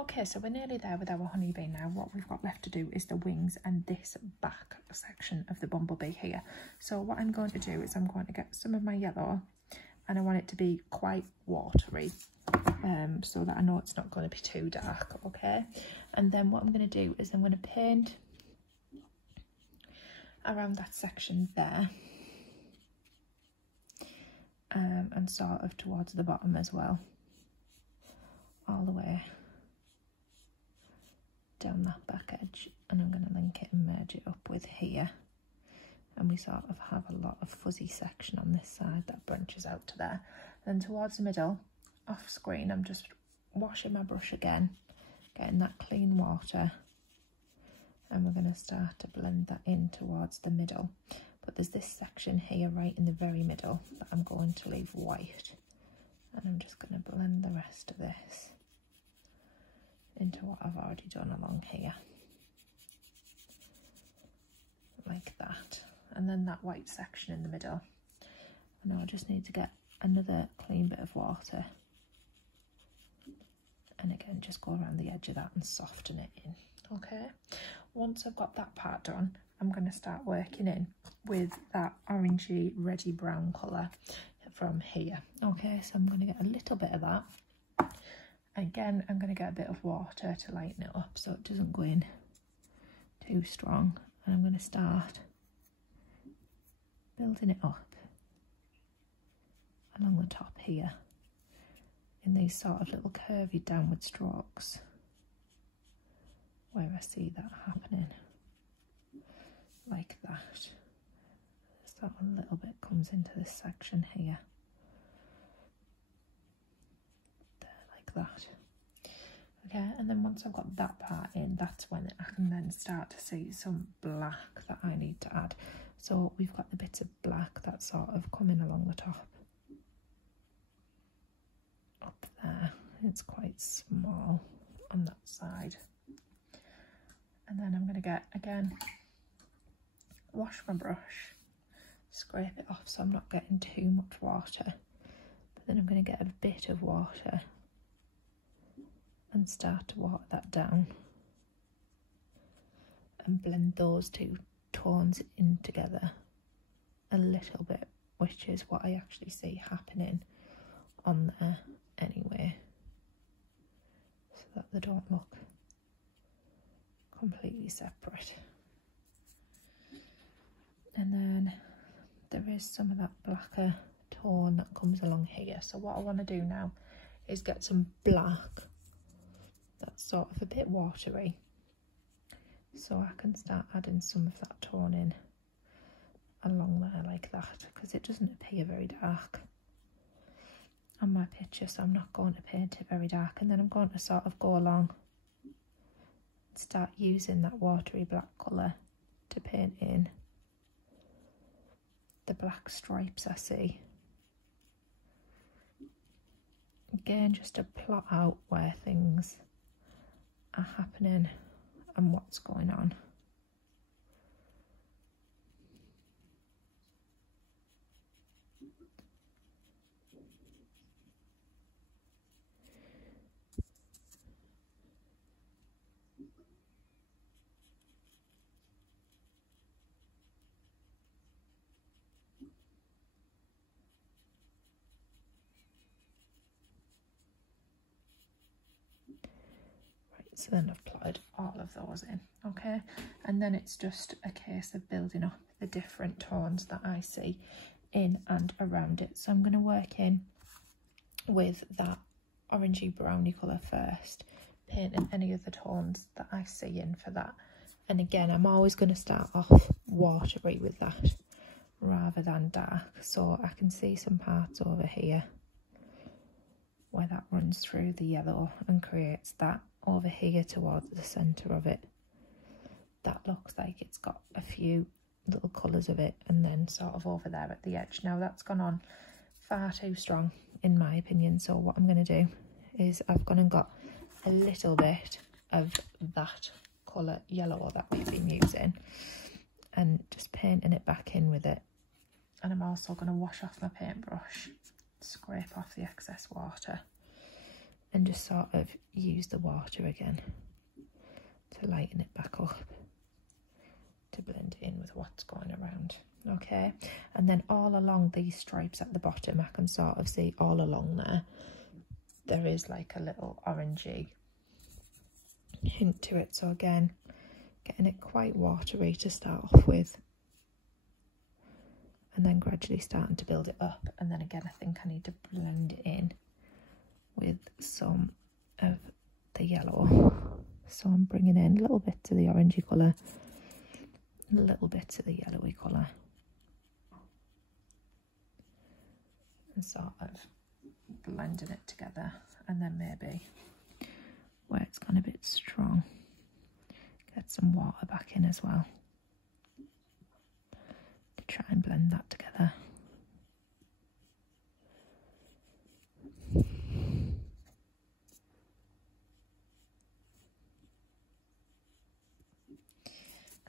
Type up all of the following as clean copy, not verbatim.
Okay, so we're nearly there with our honeybee now. What we've got left to do is the wings and this back section of the bumblebee here. So what I'm going to do is I'm going to get some of my yellow, and I want it to be quite watery, so that I know it's not going to be too dark, okay? And then what I'm going to do is I'm going to paint around that section there, and sort of towards the bottom as well, all the way down that back edge, and I'm going to link it and merge it up with here, and we sort of have a lot of fuzzy section on this side that branches out to there. Then towards the middle, off screen, I'm just washing my brush again, getting that clean water, and we're going to start to blend that in towards the middle. But there's this section here right in the very middle that I'm going to leave white, and I'm just going to blend the rest of this into what I've already done along here, like that. And then that white section in the middle, and I just need to get another clean bit of water, and again just go around the edge of that and soften it in. Okay, once I've got that part done, I'm going to start working in with that orangey reddy brown colour from here. Okay, so I'm going to get a little bit of that. Again, I'm going to get a bit of water to lighten it up so it doesn't go in too strong, and I'm going to start building it up along the top here in these sort of little curvy downward strokes where I see that happening, like that. So that one little bit comes into this section here, that. Okay, and then once I've got that part in, that's when I can then start to see some black that I need to add. So we've got the bits of black that's sort of coming along the top up there. It's quite small on that side, and then I'm going to get, again, wash my brush, scrape it off so I'm not getting too much water, but then I'm going to get a bit of water and start to water that down and blend those two tones in together a little bit, which is what I actually see happening on there anyway, so that they don't look completely separate. And then there is some of that blacker tone that comes along here, so what I want to do now is get some black that's sort of a bit watery, so I can start adding some of that tone in along there like that, because it doesn't appear very dark on my picture, so I'm not going to paint it very dark. And then I'm going to sort of go along and start using that watery black colour to paint in the black stripes I see. Again, just to plot out where things are happening and what's going on. So then I've plotted all of those in, okay? And then it's just a case of building up the different tones that I see in and around it. So I'm going to work in with that orangey browny colour first, painting any of the tones that I see in for that. And again, I'm always going to start off watery with that rather than dark. So I can see some parts over here where that runs through the yellow and creates that. Over here towards the centre of it, that looks like it's got a few little colours of it, and then sort of over there at the edge. Now that's gone on far too strong in my opinion, so what I'm going to do is I've gone and got a little bit of that colour yellow that we've been using and just painting it back in with it. And I'm also going to wash off my paintbrush, scrape off the excess water, and just sort of use the water again to lighten it back up, to blend in with what's going around. Okay, and then all along these stripes at the bottom, I can sort of see all along there is like a little orangey hint to it. So again, getting it quite watery to start off with, and then gradually starting to build it up. And then again, I think I need to blend it in with some of the yellow. So I'm bringing in little bits of the orangey colour, little bits of the yellowy colour, and sort of blending it together. And then maybe where it's gone a bit strong, get some water back in as well to try and blend that together.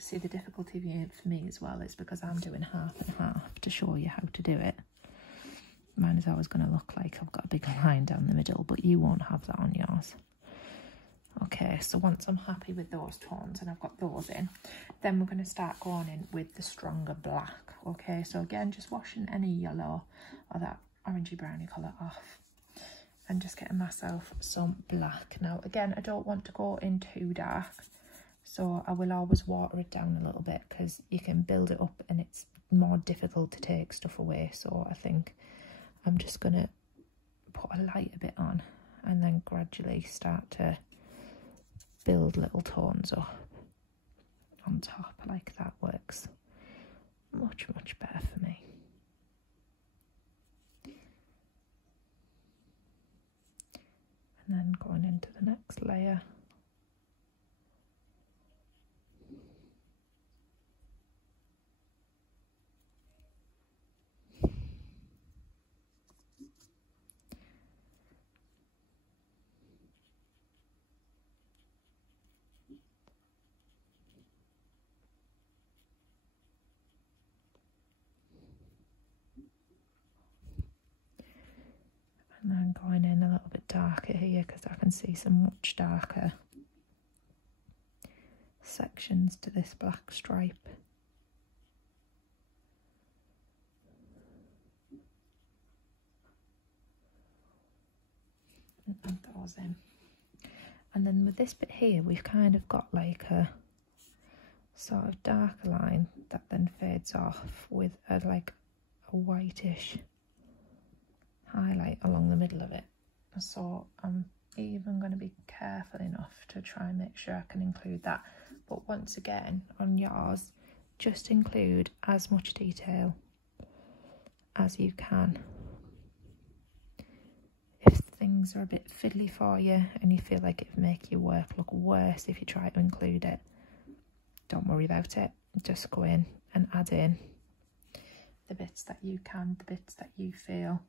See, the difficulty for me as well is because I'm doing half and half to show you how to do it. Mine is always going to look like I've got a big line down the middle, but you won't have that on yours. Okay, so once I'm happy with those tones and I've got those in, then we're going to start going in with the stronger black. Okay, so again, just washing any yellow or that orangey browny colour off and just getting myself some black. Now again, I don't want to go in too dark, so I will always water it down a little bit because you can build it up and it's more difficult to take stuff away. So I think I'm just going to put a lighter bit on and then gradually start to build little tones up on top. Like that works much better for me. And then going into the next layer. And then going in a little bit darker here because I can see some much darker sections to this black stripe. And add those in. And then with this bit here, we've kind of got like a sort of darker line that then fades off with a like a whitish highlight along the middle of it. So I'm even going to be careful enough to try and make sure I can include that. But once again, on yours, just include as much detail as you can. If things are a bit fiddly for you and you feel like it would make your work look worse if you try to include it, don't worry about it. Just go in and add in the bits that you can, the bits that you feel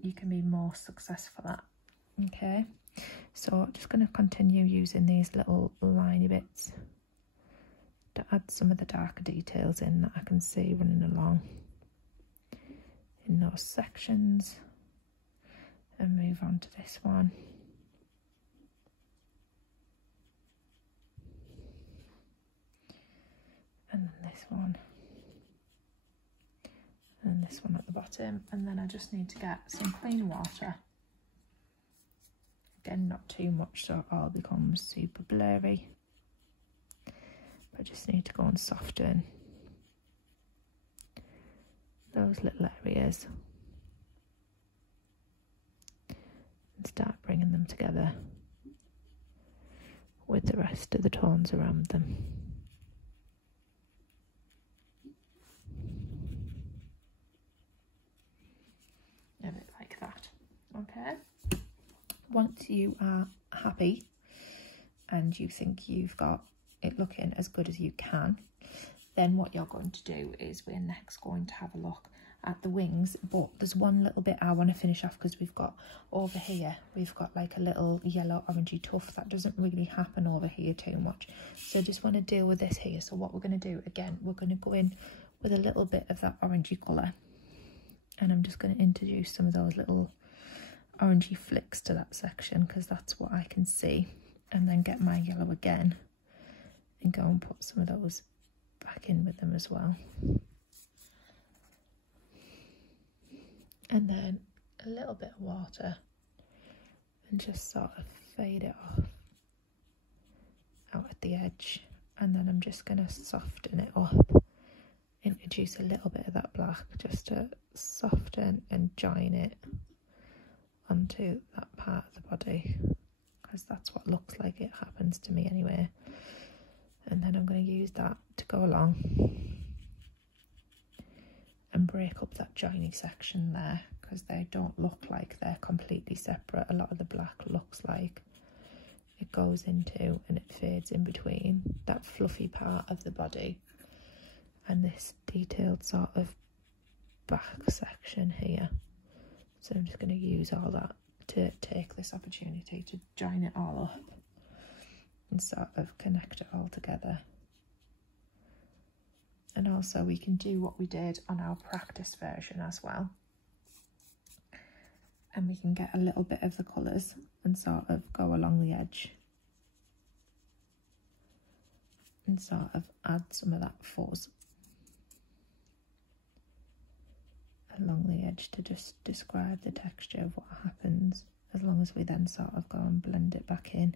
you can be more successful at. Okay, so I'm just going to continue using these little liney bits to add some of the darker details in that I can see running along in those sections, and move on to this one. And then this one. And this one at the bottom, and then I just need to get some clean water. Again, not too much so it all becomes super blurry, but I just need to go and soften those little areas and start bringing them together with the rest of the tones around them. A bit like that. Okay, once you are happy and you think you've got it looking as good as you can, then what you're going to do is we're next going to have a look at the wings. But there's one little bit I want to finish off because we've got over here, we've got like a little yellow orangey tuft that doesn't really happen over here too much, so I just want to deal with this here. So what we're going to do, again, we're going to go in with a little bit of that orangey colour, and I'm just going to introduce some of those little orangey flicks to that section because that's what I can see, and then get my yellow again and go and put some of those back in with them as well. And then a little bit of water and just sort of fade it off out at the edge, and then I'm just going to soften it up, introduce a little bit of that black just to soften and join it onto that part of the body, because that's what looks like it happens to me anyway. And then I'm going to use that to go along and break up that joiny section there, because they don't look like they're completely separate. A lot of the black looks like it goes into and it fades in between that fluffy part of the body and this detailed sort of back section here. So I'm just going to use all that to take this opportunity to join it all up and sort of connect it all together. And also we can do what we did on our practice version as well, and we can get a little bit of the colours and sort of go along the edge and sort of add some of that fuzz along the edge to just describe the texture of what happens, as long as we then sort of go and blend it back in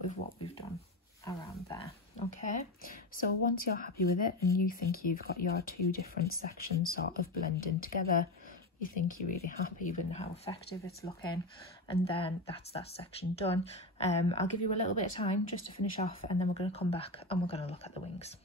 with what we've done around there. Okay, so once you're happy with it and you think you've got your two different sections sort of blending together, you think you're really happy with how effective it's looking, and then that's that section done. I'll give you a little bit of time just to finish off, and then we're going to come back and we're going to look at the wings.